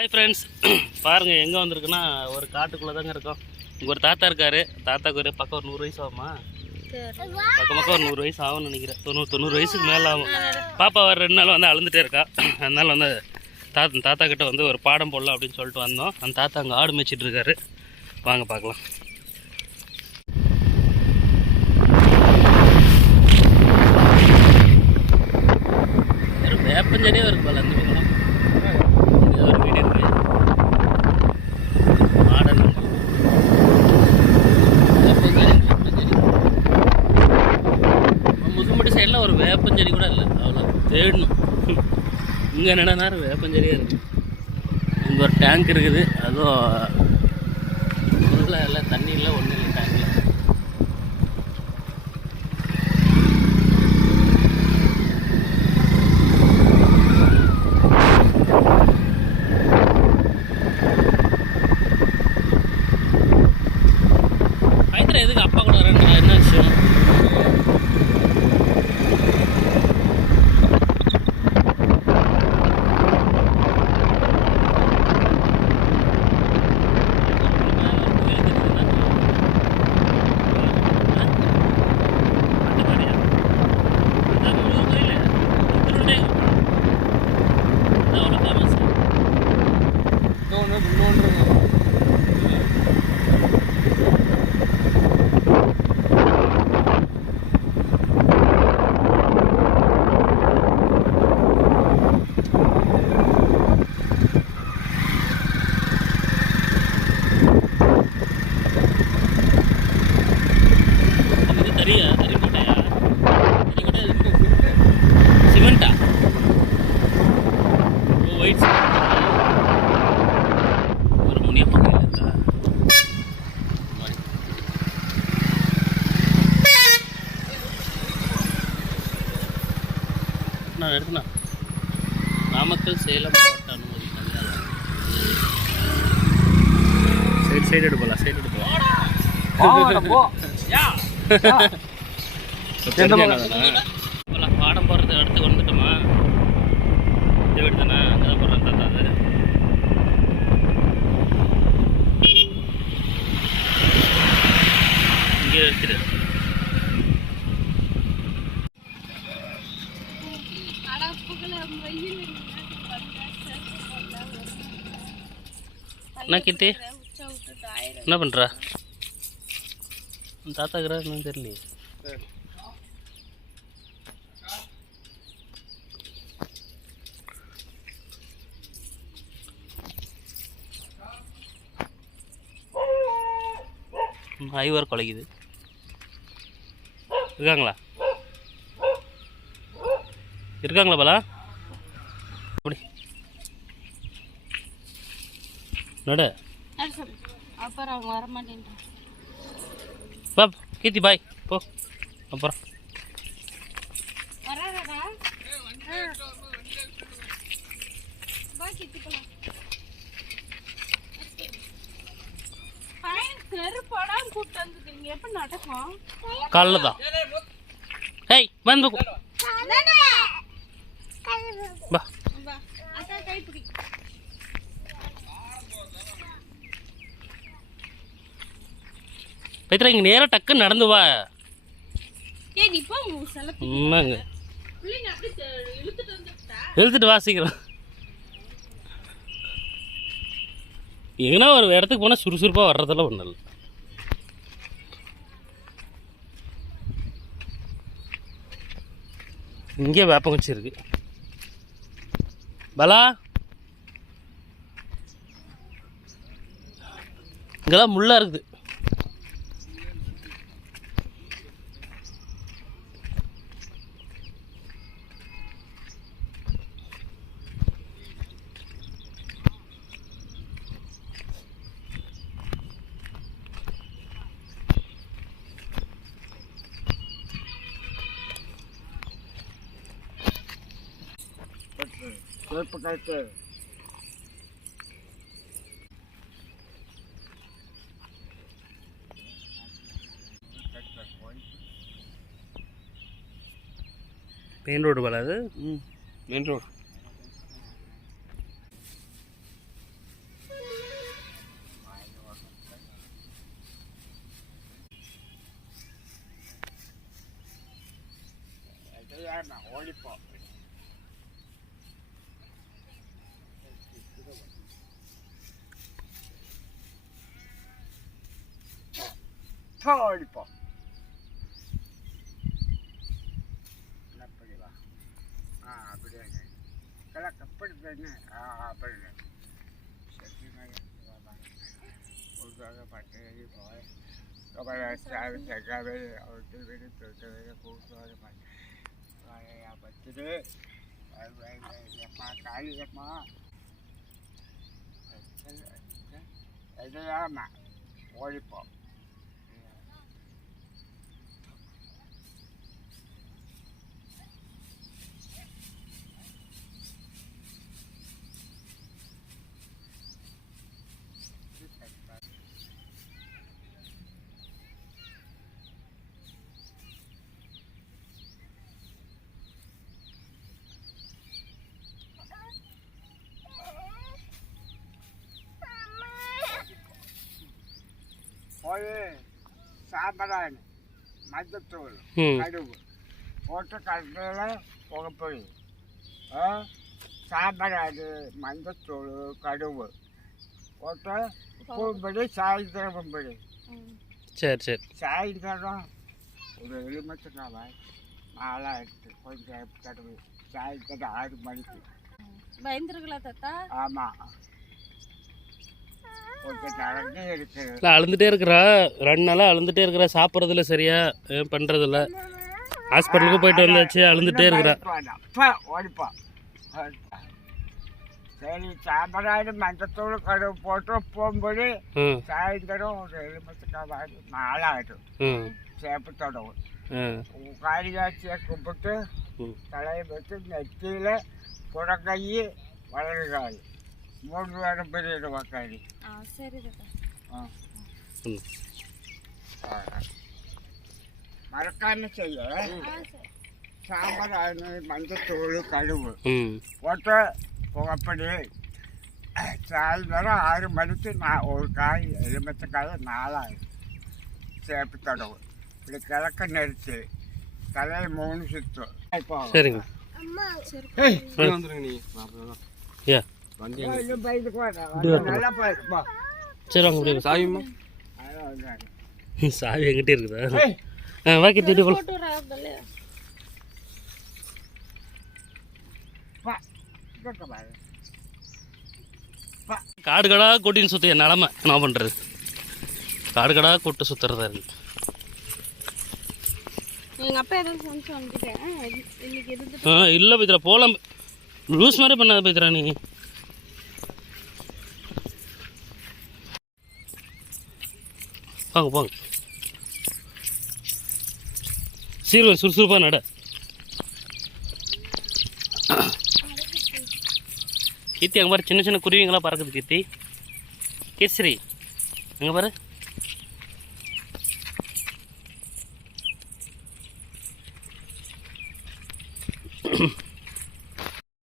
Hi friends, பாருங்கள் எங்கே வந்திருக்குன்னா ஒரு காட்டுக்குள்ளே தாங்க இருக்கோம். இங்கே ஒரு தாத்தா இருக்கார். தாத்தாக்கு ஒரு பக்கம் ஒரு 100 வயசு ஆகுமா? பக்கம் ஒரு 100 வயசு ஆகும்னு நினைக்கிறேன். 90 வயசுக்கு மேலே ஆகும். பாப்பா வர 2 நாள் வந்து அழுந்துகிட்டே இருக்கா. அதனால் வந்து தாத்தா கிட்ட வந்து ஒரு பாடம் போடலாம் அப்படின்னு சொல்லிட்டு வந்தோம். அந்த தாத்தா அங்கே ஆடு மேய்ச்சிட்டு இருக்காரு. வாங்க பார்க்கலாம். வேப்பஞ்செடியே இருக்கு போல அந்த பக்கம். ஒரு வீடு இருக்கு. மாடல் முதுமட்டி சைடில் ஒரு வேப்பஞ்செடி கூட இல்லை. அவ்வளோ தேடணும். இங்கே என்னன்னா வேப்பஞ்செடியே இருக்குது. இங்கே ஒரு டேங்க் இருக்குது. அதுவும் ஊரில் எல்லாம் தண்ணி இல்லை, ஒன்றும் இல்லை டேங்கில். எதுக்கு அப்பா கூட வரேன்? என்ன விஷயம்? சிமெண்டா? ஒயிட் ஒரு முனியப்பா இருக்கா? நான் எடுத்துனா நாமக்கல் சேலம் மாவட்ட அனுமதி சைடு எடுக்கலாம். சைடு எடுக்கலாம். பாடம் போடுறது இடத்துக்கு வந்துட்டோமா? இந்த வீடு தானே, அங்கே தான் போடுறேன் தாத்தா. அது இங்கே இருக்குது. என்ன கிட்டி என்ன பண்ணுறா? தாத்தாக்குறா என்னன்னு தெரியலையே. ஐவர் குலைக்குது. இருக்காங்களா பலா? அப்படி நட அப்புறம் அவங்க வர மாட்டேன். பாப் கீர்த்தி பாய் போ. அப்புறம் காலைல தான். ஹேய் வந்து பா. பைத்திரா இங்கே நேராக டக்குன்னு நடந்து வா. இழுத்துட்டு வாசிக்கிறோம். எங்கன்னா ஒரு இடத்துக்கு போனால் சுறுசுறுப்பாக வர்றதெல்லாம் ஒன்றும் இல்லை. இங்கே வேப்பங்குச்சி இருக்கு. பலா இங்கெல்லாம் முள்ளா இருக்குது. మెయిన్ రోడ్ వాళ్ళ అది మెయిన్ రోడ్. ஓடிப்போ ஓடிப்போ அப்படிவா அப்படியே கப்படி தானே அப்படி சரி பட்டு போய் செக்காவே அவருக்கு வீடு தொட்டு கூட்டுவாரு பத்துட்டு எப்பா காளியம்மா எதையாமா ஓடிப்போம் போய் சாம்பிராணி மஞ்சத்தூள் கடுகு போட்டு கடையில் புகப்பொடி சாம்பிராணி மஞ்சத்தூள் கடுகு போட்டு பூம்படி சாயந்தரம் படி சரி சரி சாயந்தரம் ஒரு எலுமிச்சக்காய் நாளாக எடுத்து கொஞ்சம் கடுகு சாயந்தரம் 6 மணிக்கு பயந்துருங்களா தாத்தா? ஆமாம் கொஞ்சம் நடந்தே இருக்குது. இல்லை அழுந்துகிட்டே இருக்கிறா 2 நாளாக அழுந்துகிட்டே இருக்கிறா, சாப்பிட்றதில்ல சரியா பண்ணுறதில்ல, ஹாஸ்பிட்டலுக்கு போயிட்டு வந்தாச்சு, அழுந்துகிட்டே இருக்கிறா. ஓடிப்பா சரி சாம்பிராணி மஞ்சத்தூள் கடுகு போட்டு போகும்போது சாயந்தரம் ஒரு எலுமிச்சக்காய் வாங்கி நாளாகிடும் சேப்பு தொடவும் காளிகாட்சியை கும்பிட்டு தலையை வச்சு நெத்தியில் புறக்கை வளர்காய் 3 வேடம் பெரிய காய். சரி தாத்தா. மறக்காம செய்ய சாம்பிராணி மஞ்சத்தூள் கடுகு போட்டு புகப்படி சாயந்தரம் 6 மணிக்கு ஒரு காய் எலுமிச்சக்காய் 4 சேப்பு தொடவு இப்படி கிழக்க நெரிச்சு தலையை 3 சுற்றும். சரிங்க வந்துருங்க நீ ஏ நல்லா போயிருப்பா. சரி வாங்க முடியும். சாவிமா சாவி எங்கிட்டே இருக்குதா? வாக்கி திட்டு போல காடு கடா கொட்டின்னு சுற்ற என் நிலமை என்ன பண்ணுறது? காடு கடா கொட்டு சுற்றுறதா இருக்கு. எங்கள் அப்பா எதுவும் ஃபங்க்ஷன் வந்துட்டேன் இன்னைக்கு இருந்து. இல்லை பைத்திரா போகலாம், லூஸ் மாதிரி பண்ணாத பைத்திரா நீ. வாங்க போங்க சீர்வன் சுறுசுறுப்பாக நட. கீர்த்தி அங்கே பாரு சின்ன சின்ன குருவிங்களாம் பறக்குது. கீர்த்தி கேசரி அங்கே பாரு.